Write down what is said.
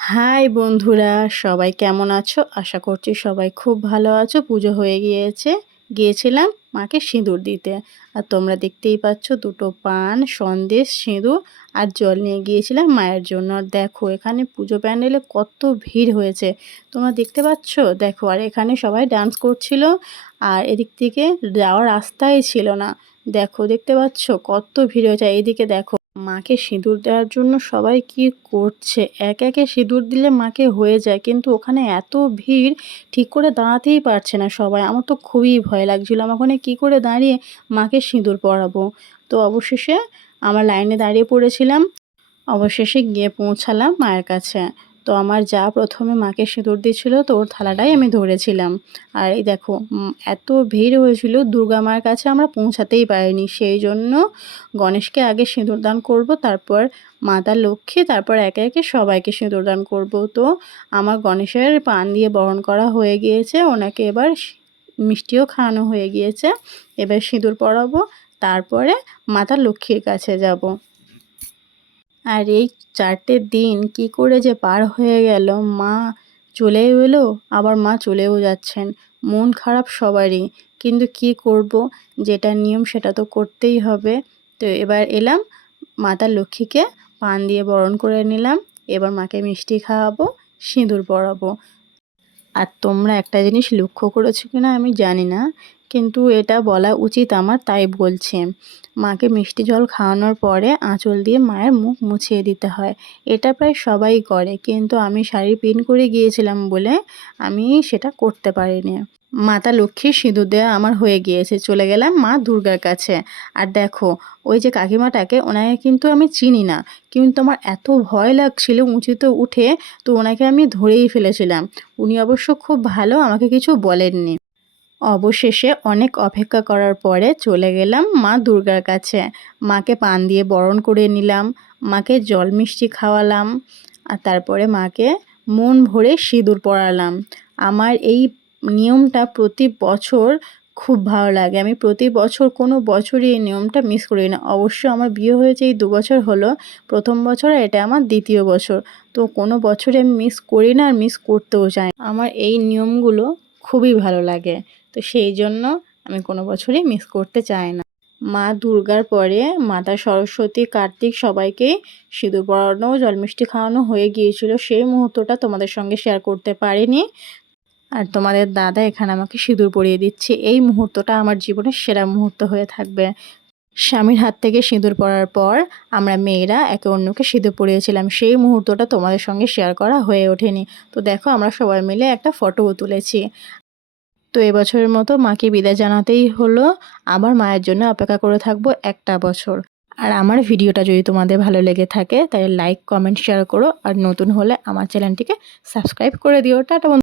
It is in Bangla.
হাই বন্ধুরা, সবাই কেমন আছো? আশা করছি সবাই খুব ভালো আছো। পুজো হয়ে গিয়েছিলাম মাকে সিঁদুর দিতে। আর তোমরা দেখতেই পাচ্ছ দুটো পান, সন্দেশ, সিঁদুর আর জল নিয়ে গিয়েছিলাম মায়ের জন্য। আর দেখো এখানে পুজো প্যান্ডেলে কত ভিড় হয়েছে তোমরা দেখতে পাচ্ছ। দেখো আর এখানে সবাই ডান্স করছিল। আর এদিক থেকে যাওয়ার রাস্তাই ছিল না। দেখো দেখতে পাচ্ছ কত ভিড় হয়েছে। এইদিকে দেখো মাকে সিঁদুর দেওয়ার জন্য সবাই কি করছে, একে একে সিঁদুর দিলে মাকে হয়ে যায়, কিন্তু ওখানে এত ভিড় ঠিক করে দাঁড়াতেই পারছে না সবাই। আমার তো খুবই ভয় লাগছিল আমার ওখানে কী করে দাঁড়িয়ে মাকে সিঁদুর পরাবো। তো অবশেষে আমার লাইনে দাঁড়িয়ে পড়েছিলাম। অবশেষে গিয়ে পৌঁছালাম মায়ের কাছে। তো আমার যা প্রথমে মাকে সিঁদুর দিচ্ছিল, তো ওর থালাটাই আমি ধরেছিলাম। আর এই দেখো এত ভিড় হয়েছিল, দুর্গা মায়ের কাছে আমরা পৌঁছাতেই পারিনি। সেই জন্য গণেশকে আগে সিঁদুর দান করবো, তারপর মাতা লক্ষ্মী, তারপর একে একে সবাইকে সিঁদুর দান করবো। তো আমার গণেশের পান দিয়ে বরণ করা হয়ে গিয়েছে, ওনাকে এবার মিষ্টিও খাওয়ানো হয়ে গিয়েছে। এবার সিঁদুর পরাবো, তারপরে মাতা লক্ষ্মীর কাছে যাব। আর এই 4টে দিন কি করে যে পার হয়ে গেল, মা চলেও এলো আবার মা চলেও যাচ্ছেন। মন খারাপ সবারই, কিন্তু কি করব, যেটা নিয়ম সেটা তো করতেই হবে। তো এবার এলাম মাতা লক্ষ্মীকে পান দিয়ে বরণ করে নিলাম। এবার মাকে মিষ্টি খাওয়াবো, সিঁদুর পরাবো। আর তোমরা একটা জিনিস লক্ষ্য করেছো কি না আমি জানি না, কিন্তু এটা বলা উচিত আমার, তাই বলছি। মাকে মিষ্টি জল খাওয়ানোর পরে আঁচল দিয়ে মায়ের মুখ মুছিয়ে দিতে হয়। এটা প্রায় সবাই করে, কিন্তু আমি শাড়ি পিন করে গিয়েছিলাম বলে আমি সেটা করতে পারিনি। মাতা লক্ষ্মীর সিঁদুর দেওয়া আমার হয়ে গিয়েছে, চলে গেলাম মা দুর্গার কাছে। আর দেখো ওই যে কাকিমাটাকে, ওনাকে কিন্তু আমি চিনি না, কিন্তু আমার এত ভয় লাগছিল উঁচুতে উঠে, তো ওনাকে আমি ধরেই ফেলেছিলাম। উনি অবশ্য খুব ভালো, আমাকে কিছু বলেননি। অবশেষে অনেক অপেক্ষা করার পরে চলে গেলাম মা দুর্গার কাছে। মাকে পান দিয়ে বরণ করে নিলাম, মাকে জল মিষ্টি খাওয়ালাম, আর তারপরে মাকে মন ভরে সিঁদুর পরালাম। আমার এই নিয়মটা প্রতি বছর খুব ভালো লাগে। আমি প্রতি বছর কোনো বছরই এই নিয়মটা মিস করি না। অবশ্য আমার বিয়ে হয়েছে এই 2 বছর হলো, প্রথম বছর আর এটা আমার দ্বিতীয় বছর। তো কোনো বছরে আমি মিস করি না, আর মিস করতেও চাই না। আমার এই নিয়মগুলো খুবই ভালো লাগে, তো সেই জন্য আমি কোনো বছরই মিস করতে চাই না। মা দুর্গার পরে মাতা সরস্বতী, কার্তিক সবাইকেই সিঁদুর পরানো, জল মিষ্টি খাওয়ানো হয়ে গিয়েছিল। সেই মুহূর্তটা তোমাদের সঙ্গে শেয়ার করতে পারিনি। আর তোমাদের দাদা এখানে আমাকে সিঁদুর পরিয়ে দিচ্ছে। এই মুহূর্তটা আমার জীবনের সেরা মুহূর্ত হয়ে থাকবে। স্বামীর হাত থেকে সিঁদুর পরার পর আমরা মেয়েরা একে অন্যকে সিঁদুর পরিয়েছিলাম, সেই মুহূর্তটা তোমাদের সঙ্গে শেয়ার করা হয়ে ওঠেনি। তো দেখো আমরা সবাই মিলে একটা ফটোও তুলেছি। তো এবছরের মতো মাকে বিদায় জানাতেই হলো। আবার মায়ের জন্য অপেক্ষা করে থাকবো একটা বছর। আর আমার ভিডিওটা যদি তোমাদের ভালো লেগে থাকে তাহলে লাইক, কমেন্ট, শেয়ার করো। আর নতুন হলে আমার চ্যানেলটিকে সাবস্ক্রাইব করে দিও। টাটা বন্ধুরা।